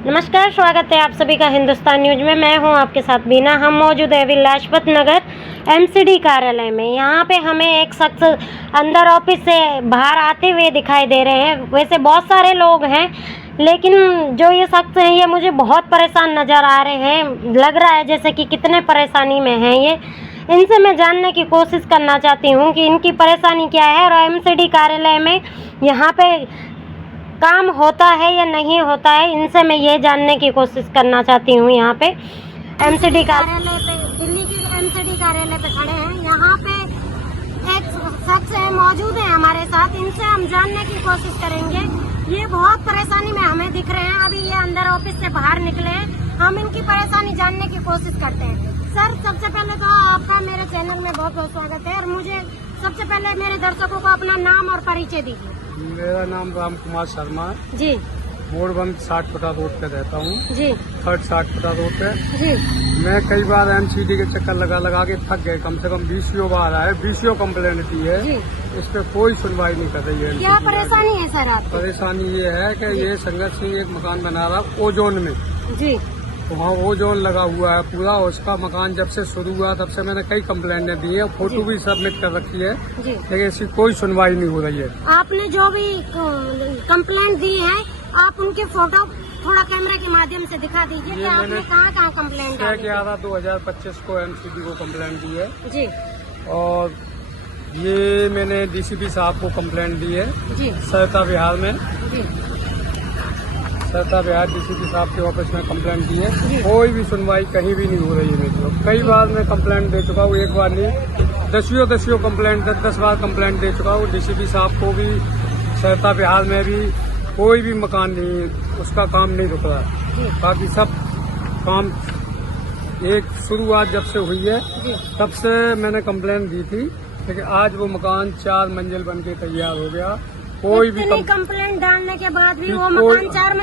नमस्कार, स्वागत है आप सभी का हिंदुस्तान न्यूज में। मैं हूं आपके साथ बीना। हम मौजूद है लाजपत नगर एमसीडी कार्यालय में। यहां पे हमें एक शख्स अंदर ऑफिस से बाहर आते हुए दिखाई दे रहे हैं। वैसे बहुत सारे लोग हैं, लेकिन जो ये शख्स हैं ये मुझे बहुत परेशान नज़र आ रहे हैं। लग रहा है जैसे कि कितने परेशानी में हैं ये। इनसे मैं जानने की कोशिश करना चाहती हूँ कि इनकी परेशानी क्या है और एमसीडी कार्यालय में यहाँ पे काम होता है या नहीं होता है। इनसे मैं ये जानने की कोशिश करना चाहती हूँ। यहाँ पे एमसीडी कार्यालय पे, दिल्ली के एमसीडी कार्यालय पे खड़े हैं। यहाँ पे एक शख्स है मौजूद है हमारे साथ। इनसे हम जानने की कोशिश करेंगे। ये बहुत परेशानी में हमें दिख रहे हैं। अभी ये अंदर ऑफिस से बाहर निकले हैं। हम इनकी परेशानी जानने की कोशिश करते हैं। सर, सबसे पहले तो आपका मेरे चैनल में बहुत बहुत स्वागत है और मुझे सबसे पहले मेरे दर्शकों को अपना नाम और परिचय दीजिए। मेरा नाम राम कुमार शर्मा है जी। मोरबंद 60 फुटा रोड पे रहता हूँ जी। थर्ड 60 फुटा रोड पे। जी। मैं कई बार एमसीडी के चक्कर लगा के थक गए। कम से कम 20 बार आए, 20 कंप्लेंट की है। जी। इस पे कोई सुनवाई नहीं कर रही है। क्या परेशानी है सर आप? परेशानी ये है कि ये संगत सिंह एक मकान बना रहा ओजोन में। जी। वहाँ ओजोन लगा हुआ है पूरा। उसका मकान जब से शुरू हुआ तब से मैंने कई कंप्लेंटें दी है, फोटो भी सबमिट कर रखी है, लेकिन इसकी कोई सुनवाई नहीं हो रही है। आपने जो भी कंप्लेंट दी है, आप उनके फोटो थोड़ा कैमरा के माध्यम से दिखा दीजिए कि आपने कहाँ कहाँ कंप्लेंट दी। 6/11/2025 को एमसीडी को कंप्लेंट दी है जी। और ये मैंने डीसीपी साहब को कंप्लेंट दी है जी। सहता बिहार में। जी। सहता बिहार डीसीपी साहब के ऑफिस में कंप्लेंट दी है। कोई भी सुनवाई कहीं भी नहीं हो रही है मेरी। कई बार मैं कंप्लेंट दे चुका हूँ, एक बार नहीं, दसियों कंप्लेंट, 10 बार कंप्लेंट दे चुका हूँ। डीसीपी साहब को भी, सहता बिहार में भी कोई भी मकान नहीं, उसका काम नहीं रुक रहा। बाकी सब काम एक शुरुआत जब से हुई है तब से मैंने कंप्लेंट दी थी, लेकिन आज वो मकान 4 मंजिल बन के तैयार हो गया। कोई भी कंप्लेंट डालने के बाद भी वो मकान 4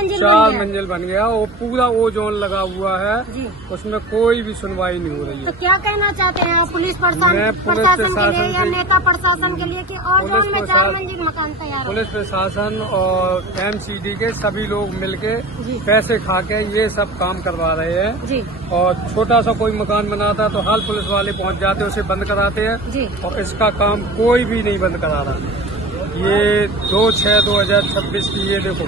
मंजिल बन गया। वो पूरा ओजोन लगा हुआ है जी। उसमें कोई भी सुनवाई नहीं हो रही है। तो क्या कहना चाहते हैं आप पुलिस प्रशासन के लिए या नेता प्रशासन के लिए कि ओजोन में 4 मंजिल मकान तैयार हो? पुलिस प्रशासन और एमसीडी के सभी लोग मिलके पैसे खा के ये सब काम करवा रहे हैं जी। और छोटा सा कोई मकान बनाता है तो हाल पुलिस वाले पहुंच जाते हैं, उसे बंद कराते हैं जी। और इसका काम कोई भी नहीं बंद करा रहा। ये 2/6/2026 की ये देखो,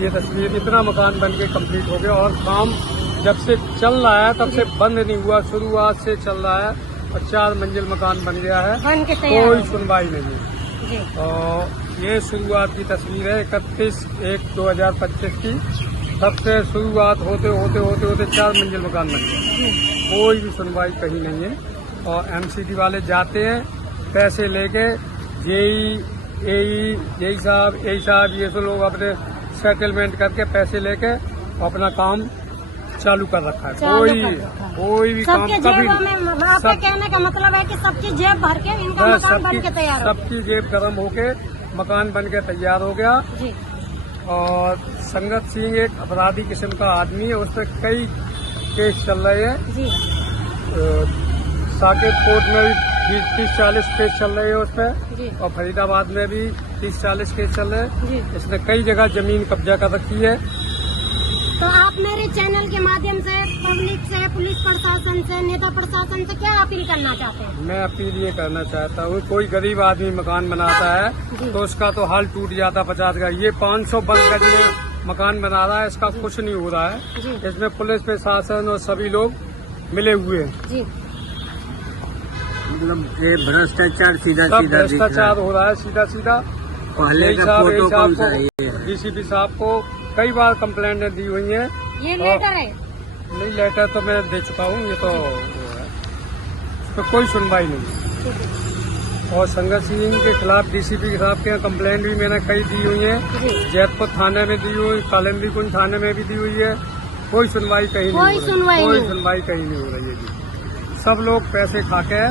ये तस्वीर, इतना मकान बन के कम्प्लीट हो गया और काम जब से चल रहा है तब से बंद नहीं हुआ, शुरुआत से चल रहा है और 4 मंजिल मकान बन गया है। कोई सुनवाई नहीं है। और ये शुरुआत की तस्वीर है 31/1/2025 की। तब से शुरुआत होते 4 मंजिल मकान बन गया। कोई भी सुनवाई कहीं नहीं है। और एमसीडी वाले जाते हैं पैसे लेके, यही साहब ये सब लोग अपने सेटलमेंट करके पैसे लेके अपना काम चालू कर रखा है। कोई भी काम कभी नहीं। आपका कहने का मतलब है कि सबकी जेब भर के इनका मकान बन के तैयार, सबकी जेब गर्म होके मकान बन के तैयार हो गया जी। और संगत सिंह एक अपराधी किस्म का आदमी है, उस पर कई केस चल रहे हैं जी। साकेत कोर्ट में भी 30-40 केस चल रहे हैं उस पर, और फरीदाबाद में भी 30-40 केस चल रहे हैं। इसने कई जगह जमीन कब्जा कर रखी है। तो आप मेरे चैनल के माध्यम से पब्लिक से, पुलिस प्रशासन से, नेता प्रशासन से क्या अपील करना चाहते हैं? मैं अपील ये करना चाहता हूँ, कोई गरीब आदमी मकान बनाता है तो उसका तो हाल टूट जाता 50 का। ये 500 गज में मकान बना रहा है, इसका कुछ नहीं हो रहा है। इसमें पुलिस प्रशासन और सभी लोग मिले हुए हैं। मतलब ये भ्रष्टाचार सीधा भ्रष्टाचार हो रहा है सीधा। पहले का फोटो कौन सा है? डीसीपी साहब को कई बार कंप्लेंट दी हुई है। ये लेटर है? नहीं, लेटर तो मैं दे चुका हूँ। ये तो है, तो कोई सुनवाई नहीं। और संगत सिंह के खिलाफ डीसीपी साहब के कंप्लेंट भी मैंने कई दी हुई है। जैतपुर थाने में दी हुई, कालिंदी कुंज थाने में भी दी हुई है। कोई सुनवाई कहीं नहीं हो रही है जी। सब लोग पैसे खा के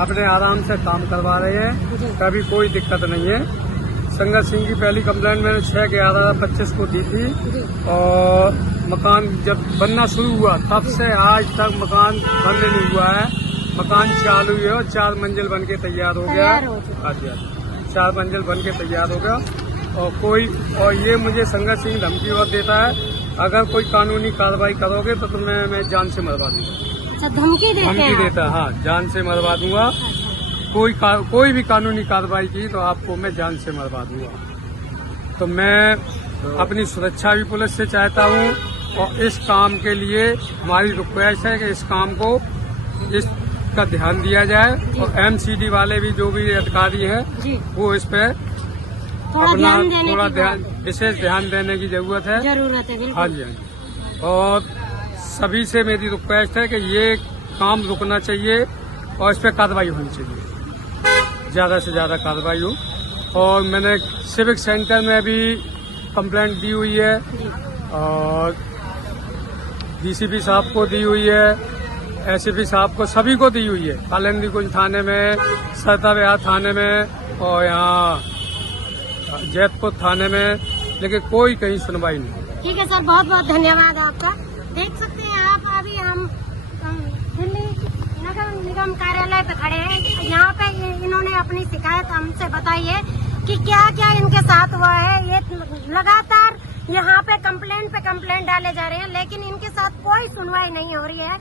अपने आराम से काम करवा रहे हैं, कभी कोई दिक्कत नहीं है। संगत सिंह की पहली कंप्लेंट मैंने 6/11/25 को दी थी और मकान जब बनना शुरू हुआ तब से आज तक मकान बंद नहीं हुआ है। मकान चालू है और 4 मंजिल बन के तैयार हो गया। अच्छा, 4 मंजिल बन के तैयार हो गया। और ये मुझे संगत सिंह धमकी और देता है अगर कोई कानूनी कार्रवाई करोगे तो तुम्हें मैं जान से मरवा दूंगा। अच्छा, धमकी देते धमकी हैं आप? देता, हाँ, जान से मरवा दूंगा। कोई भी कानूनी कार्रवाई की तो आपको मैं जान से मरवा दूंगा। तो मैं अपनी सुरक्षा भी पुलिस से चाहता हूँ और इस काम के लिए हमारी रिक्वेस्ट है कि इस काम को इसका ध्यान दिया जाए और MCD वाले भी जो भी अधिकारी हैं जी, वो इस पे थोड़ा अपना ध्यान देने थोड़ा की ध्यान विशेष ध्यान देने की जरूरत है। जरूरत है, बिल्कुल। हाँ जी, हाँ जी। और सभी से मेरी रिक्वेस्ट है कि ये काम रुकना चाहिए और इस पे कार्रवाई होनी चाहिए, ज्यादा से ज्यादा कार्रवाई हो। और मैंने सिविक सेंटर में भी कंप्लेंट दी हुई है और DCP साहब को दी हुई है, SCP साहब को, सभी को दी हुई है, कालिंदी कुंज थाने में, सरता विहार थाने में और यहाँ जैतपुर थाने में, लेकिन कोई कहीं सुनवाई नहीं। ठीक है सर, बहुत बहुत धन्यवाद आपका। देख सकते हैं आप, अभी हम दिल्ली नगर निगम कार्यालय पे खड़े हैं। यहाँ पे इन्होंने अपनी शिकायत हमसे बताई है कि क्या क्या इनके साथ हुआ है। ये लगातार यहाँ पे कंप्लेंट डाले जा रहे हैं, लेकिन इनके साथ कोई सुनवाई नहीं हो रही है।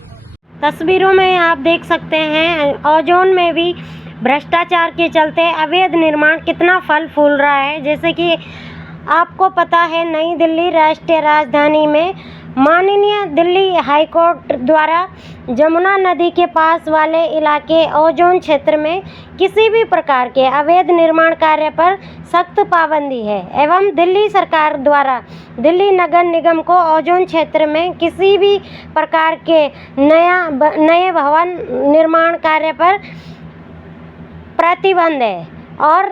तस्वीरों में आप देख सकते हैं ओजोन में भी भ्रष्टाचार के चलते अवैध निर्माण कितना फल फूल रहा है। जैसे कि आपको पता है, नई दिल्ली राष्ट्रीय राजधानी में माननीय दिल्ली हाईकोर्ट द्वारा जमुना नदी के पास वाले इलाके ओजोन क्षेत्र में किसी भी प्रकार के अवैध निर्माण कार्य पर सख्त पाबंदी है एवं दिल्ली सरकार द्वारा दिल्ली नगर निगम को ओजोन क्षेत्र में किसी भी प्रकार के नए भवन निर्माण कार्य पर प्रतिबंध है। और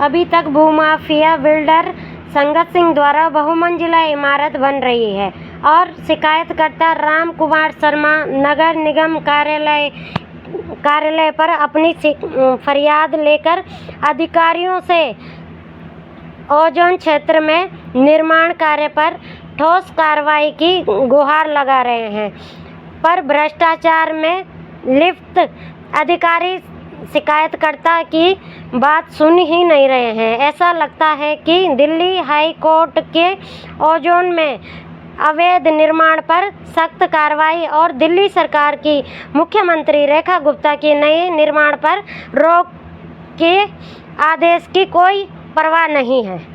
अभी तक भूमाफिया बिल्डर संगत सिंह द्वारा बहुमंजिला इमारत बन रही है और शिकायतकर्ता राम कुमार शर्मा नगर निगम कार्यालय पर अपनी फरियाद लेकर अधिकारियों से ओजोन क्षेत्र में निर्माण कार्य पर ठोस कार्रवाई की गुहार लगा रहे हैं, पर भ्रष्टाचार में लिप्त अधिकारी शिकायतकर्ता की बात सुन ही नहीं रहे हैं। ऐसा लगता है कि दिल्ली हाई कोर्ट के ओजोन में अवैध निर्माण पर सख्त कार्रवाई और दिल्ली सरकार की मुख्यमंत्री रेखा गुप्ता के नए निर्माण पर रोक के आदेश की कोई परवाह नहीं है।